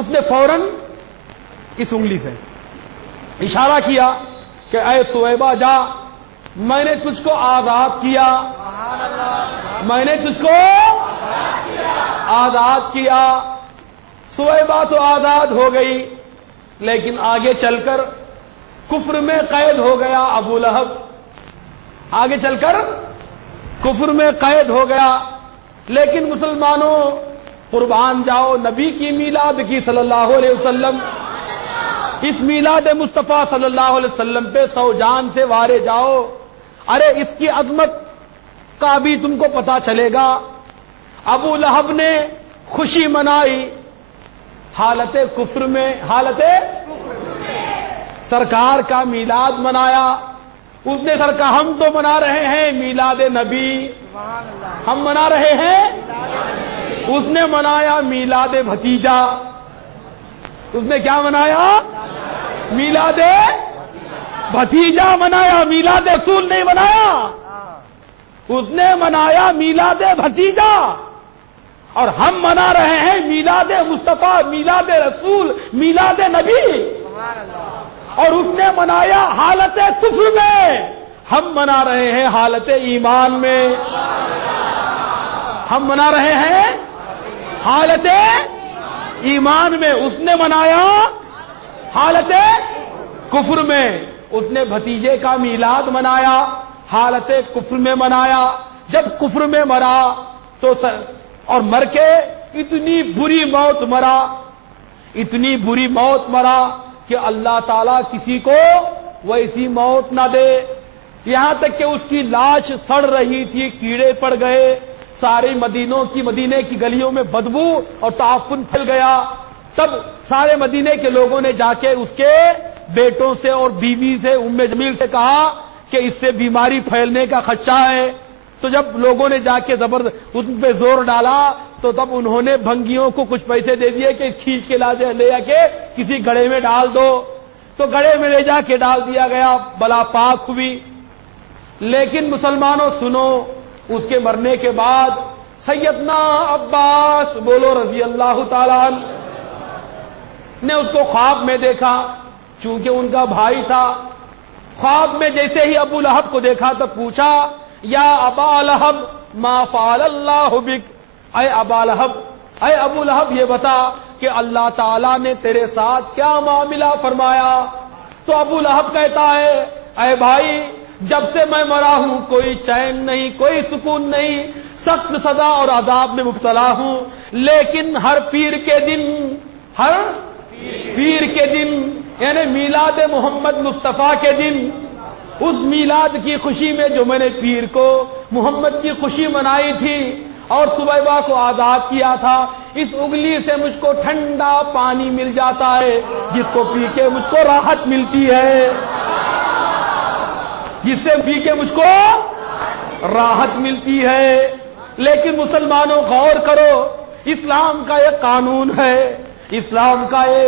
اس نے فوراً اس انگلی سے اشارہ کیا کہ اے سویبہ جا، میں نے تجھ کو آزاد کیا، میں نے تجھ کو آزاد کیا۔ سویبہ تو آزاد ہو گئی، لیکن آگے چل کر کفر میں قید ہو گیا ابو لہب، آگے چل کر کفر میں قید ہو گیا۔ لیکن مسلمانوں قربان جاؤ نبی کی میلاد کی صلی اللہ علیہ وسلم، اس میلاد مصطفیٰ صلی اللہ علیہ وسلم پہ 100 جان سے وارے جاؤ۔ ارے اس کی عظمت کا بھی تم کو پتا چلے گا۔ ابو لہب نے خوشی منائی حالت کفر میں، سرکار کا میلاد منایا۔ اس نے سرکار ہم تو منا رہے ہیں میلاد نبی، ہم منا رہے ہیں، اس نے منایا میلاد بھتیجا۔ اس نے کیا منایا؟ میلاد بھتیجا منایا، میلاد رسول نہیں منایا۔ اس نے منایا میلاد بھتیجا، اور ہم منا رہے ہیں میلاد مصطفیٰ، میلاد رسول، میلاد نبی۔ اور اس نے منایا حالت کفر میں، ہم منا رہے ہیں حالت ایمان میں، ہم منا رہے ہیں حالت ایمان میں۔ اس نے منایا حالت کفر میں، اس نے بھتیجے کا میلاد منایا حالت کفر میں منایا۔ جب کفر میں مرا تو اور مر کے اتنی بری موت مرا، اتنی بری موت مرا کہ اللہ تعالیٰ کسی کو ویسی موت نہ دے۔ یہاں تک کہ اس کی لاش سڑ رہی تھی، کیڑے پڑ گئے، سارے مدینے کی گلیوں میں بدبو اور تعفن پھیل گیا۔ تب سارے مدینے کے لوگوں نے جا کے اس کے بیٹوں سے اور بیوی سے ام جمیل سے کہا کہ اس سے بیماری پھیلنے کا خدشہ ہے۔ تو جب لوگوں نے جا کے ان پہ زور ڈالا تو تب انہوں نے بھنگیوں کو کچھ پیسے دے دیے کہ کھینچ کے لے جا کے کسی گڑھے میں ڈال دو۔ تو گڑھے میں لے جا کے ڈال دیا گیا، بلا پاک ہوئی۔ لیکن مسلمانوں سنو، اس کے مرنے کے بعد سیدنا عباس بولو رضی اللہ تعالیٰ عنہ نے اس کو خواب میں دیکھا، چونکہ ان کا بھائی تھا۔ خواب میں جیسے ہی ابو لہب کو دیکھا تو پوچھا یا ابا لہب ما فعل اللہ بک، اے ابا لہب، اے ابو لہب یہ بتا کہ اللہ تعالیٰ نے تیرے ساتھ کیا معاملہ فرمایا؟ تو ابو لہب کہتا ہے اے بھائی، جب سے میں مرا ہوں کوئی چین نہیں، کوئی سکون نہیں، سخت سزا اور عذاب میں مبتلا ہوں۔ لیکن ہر پیر کے دن یعنی میلاد محمد مصطفیٰ کے دن، اس میلاد کی خوشی میں جو میں نے پیر کو محمد کی خوشی منائی تھی اور سویبہ کو آزاد کیا تھا، اس انگلی سے مجھ کو ٹھنڈا پانی مل جاتا ہے جس کو پی کے مجھ کو راحت ملتی ہے، جس سے پی کے مجھ کو راحت ملتی ہے۔ لیکن مسلمانوں غور کرو، اسلام کا یہ قانون ہے، اسلام کا یہ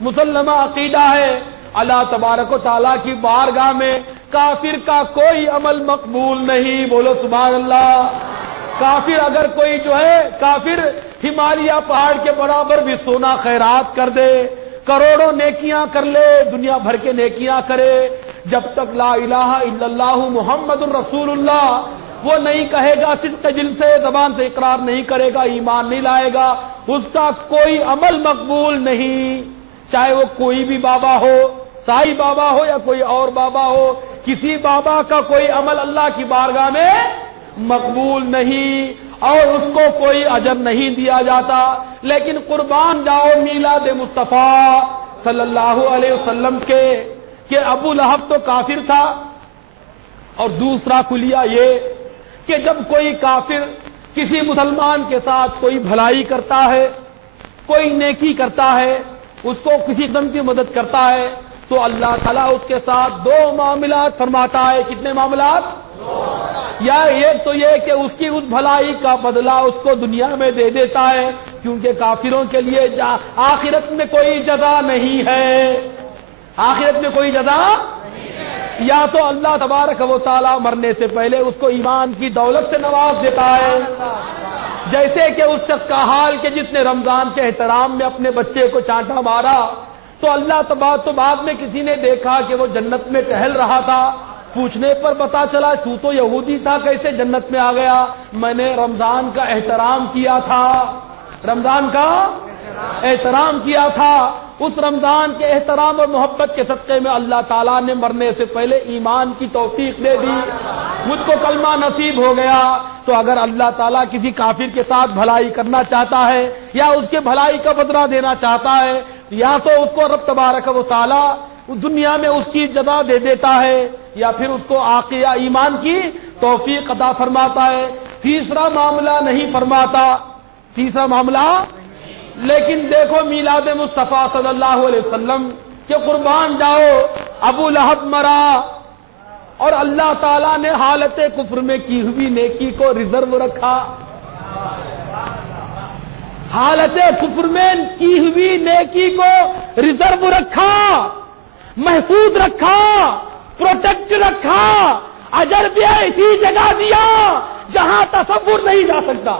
مسلمہ عقیدہ ہے، اللہ تبارک و تعالیٰ کی بارگاہ میں کافر کا کوئی عمل مقبول نہیں، بولو سبحان اللہ۔ کافر اگر کوئی کافر ہمالیہ پہاڑ کے برابر بھی سونا خیرات کر دے، کروڑوں نیکیاں کر لے، دنیا بھر کے نیکیاں کرے، جب تک لا الہ الا اللہ محمد الرسول اللہ وہ نہیں کہے گا، صدق دل سے زبان سے اقرار نہیں کرے گا، ایمان نہیں لائے گا، اس کا کوئی عمل مقبول نہیں، چاہے وہ کوئی بھی بابا ہو، سائی بابا ہو یا کوئی اور بابا ہو، کسی بابا کا کوئی عمل اللہ کی بارگاہ میں مقبول نہیں اور اس کو کوئی اجر نہیں دیا جاتا۔ لیکن قربان جاؤ میلاد مصطفیٰ صلی اللہ علیہ وسلم کے کہ ابو لہب تو کافر تھا، اور دوسرا کلیہ یہ کہ جب کوئی کافر کسی مسلمان کے ساتھ کوئی بھلائی کرتا ہے، کوئی نیکی کرتا ہے، اس کو کسی قسم کی مدد کرتا ہے، تو اللہ تعالیٰ اس کے ساتھ 2 معاملات فرماتا ہے۔ کتنے معاملات؟ یا ایک تو یہ کہ اس کی اس بھلائی کا بدلہ اس کو دنیا میں دے دیتا ہے، کیونکہ کافروں کے لیے آخرت میں کوئی جزا نہیں ہے، آخرت میں کوئی جزا، یا تو اللہ تبارک و تعالیٰ مرنے سے پہلے اس کو ایمان کی دولت سے نواز دیتا ہے، جیسے کہ اس شخص کا حال کہ جس نے رمضان کے احترام میں اپنے بچے کو چانٹا مارا تو اللہ تو بعد میں کسی نے دیکھا کہ وہ جنت میں ٹہل رہا تھا. پوچھنے پر پتا چلا تو یہودی تھا, کیسے جنت میں آ گیا؟ میں نے رمضان کا احترام کیا تھا, رمضان کا احترام کیا تھا. اس رمضان کے احترام اور محبت کے صدقے میں اللہ تعالیٰ نے مرنے سے پہلے ایمان کی توفیق دے دی, مجھ کو کلمہ نصیب ہو گیا. تو اگر اللہ تعالیٰ کسی کافر کے ساتھ بھلائی کرنا چاہتا ہے یا اس کے بھلائی کا بدلہ دینا چاہتا ہے, یا تو اس کو رب تبارک و تعالیٰ دنیا میں اس کی جزا دے دیتا ہے یا پھر اس کو عاقیہ ایمان کی توفیق عطا فرماتا ہے. تیسرا معاملہ نہیں فرماتا, تیسرا معاملہ. لیکن دیکھو میلاد مصطفیٰ صلی اللہ علیہ وسلم کہ قربان جاؤ, ابو لہب مرا اور اللہ تعالیٰ نے حالت کفر میں کی ہوئی نیکی کو ریزرو رکھا, حالت کفر میں کی ہوئی نیکی کو ریزرو رکھا, محفوظ رکھا, پروٹیکٹ رکھا. اجر بھی ایسی جگہ دیا جہاں تصور نہیں جا سکتا,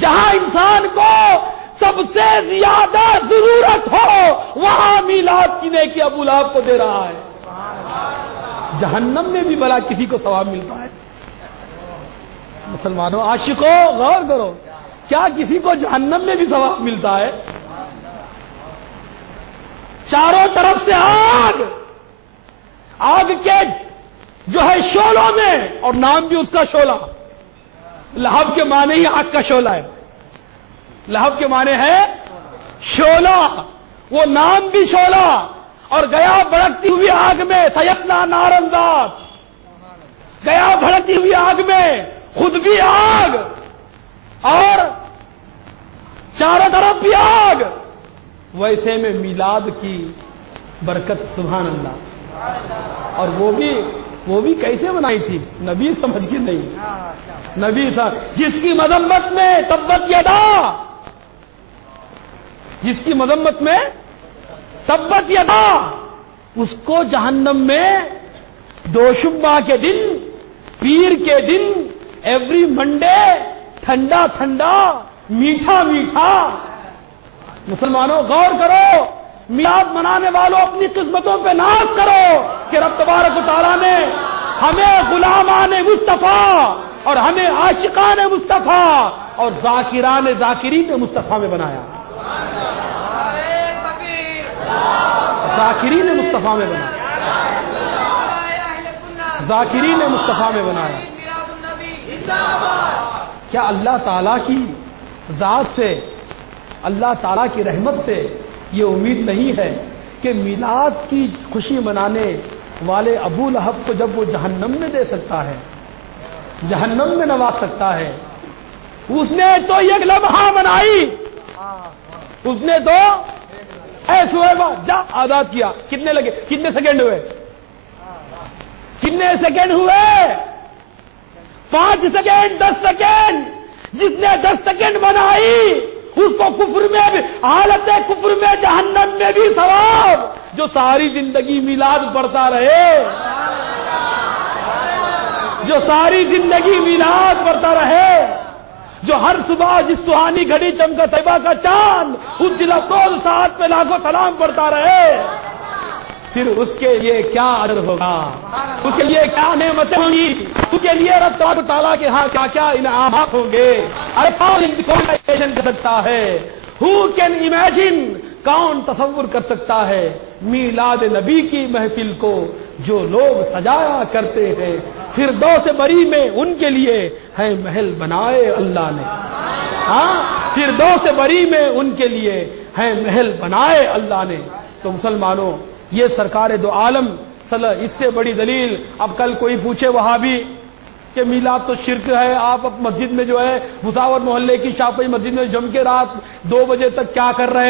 جہاں انسان کو سب سے زیادہ ضرورت ہو وہاں میلاد کی نیکی ابو لہب کو دے رہا ہے. جہنم میں بھی بھلا کسی کو ثواب ملتا ہے؟ مسلمانوں عاشقوں غور کرو, کیا کسی کو جہنم میں بھی ثواب ملتا ہے؟ چاروں طرف سے آگ, آگ کے جو ہے شعلوں میں, اور نام بھی اس کا شعلہ. لہب کے معنی ہی آگ کا شعلہ ہے, لہب کے معنی ہے شعلہ, وہ نام بھی شعلہ. اور گیا بھڑکتی ہوئی آگ میں سیصلیٰ نارا ذات, گیا بھڑکتی ہوئی آگ میں خود بھی آگ اور چاروں طرف بھی آگ. ویسے میں میلاد کی برکت سبحان اللہ. اور وہ بھی کیسے بنائی تھی؟ نبی سمجھ کے نہیں, نبی جس کی مذمت میں تبت یدا, جس کی مذمت میں تبت یدا, اس کو جہنم میں دوشمبہ کے دن, پیر کے دن, ایوری منڈے ٹھنڈا ٹھنڈا میٹھا میٹھا. مسلمانوں غور کرو, میلاد منانے والوں اپنی قسمتوں پہ ناز کرو کہ رب تبارک و تعالیٰ نے ہمیں غلامان مصطفیٰ اور ہمیں عاشقان مصطفیٰ اور ذاکران ذاکرین مصطفیٰ میں بنایا, ذاکرین مصطفیٰ میں بنایا, ذاکرین مصطفیٰ میں بنایا. کیا اللہ تعالیٰ کی ذات سے, اللہ تعالیٰ کی رحمت سے یہ امید نہیں ہے کہ میلاد کی خوشی منانے والے ابو لہب کو جب وہ جہنم میں دے سکتا ہے, جہنم میں نواز سکتا ہے؟ اس نے تو ایک لمحہ بنائی, اس نے تو شعیب جا آزاد کیا. کتنے لگے, کتنے سیکنڈ ہوئے, کتنے سیکنڈ ہوئے؟ 5 سیکنڈ, 10 سیکنڈ. جس نے 10 سیکنڈ بنائی اس کو کفر میں بھی, حالت کفر میں جہنم میں بھی ثواب. جو ساری زندگی میلاد پڑھتا رہے, جو ساری زندگی میلاد پڑھتا رہے, جو ہر صبح جس سہانی گھڑی چمکا طیبہ کا چاند اس دل ساتھ پہ لاکھوں سلام پڑھتا رہے, پھر اس کے لیے کیا اجر ہوگا, اس کے لیے کیا نعمتیں ہوں گی, اس کے لیے رب تبارک و تعالیٰ کے ہاں کیا کیا انعامات ہوں گے. ارے کون امیجن کر سکتا ہے؟ ہو کین امیجن, کون تصور کر سکتا ہے میلاد نبی کی محفل کو جو لوگ سجایا کرتے ہیں؟ فردوس بری میں ان کے لیے ہے محل بنائے اللہ نے, ہاں فردوس بری میں ان کے لیے ہے محل بنائے اللہ نے. تو مسلمانوں یہ سرکار دو عالم اس سے بڑی دلیل. اب کل کوئی پوچھے وہابی کہ میلاد تو شرک ہے, آپ اب مسجد میں جو ہے مساور محلے کی شاپئی مسجد میں جم کے رات 2 بجے تک کیا کر رہے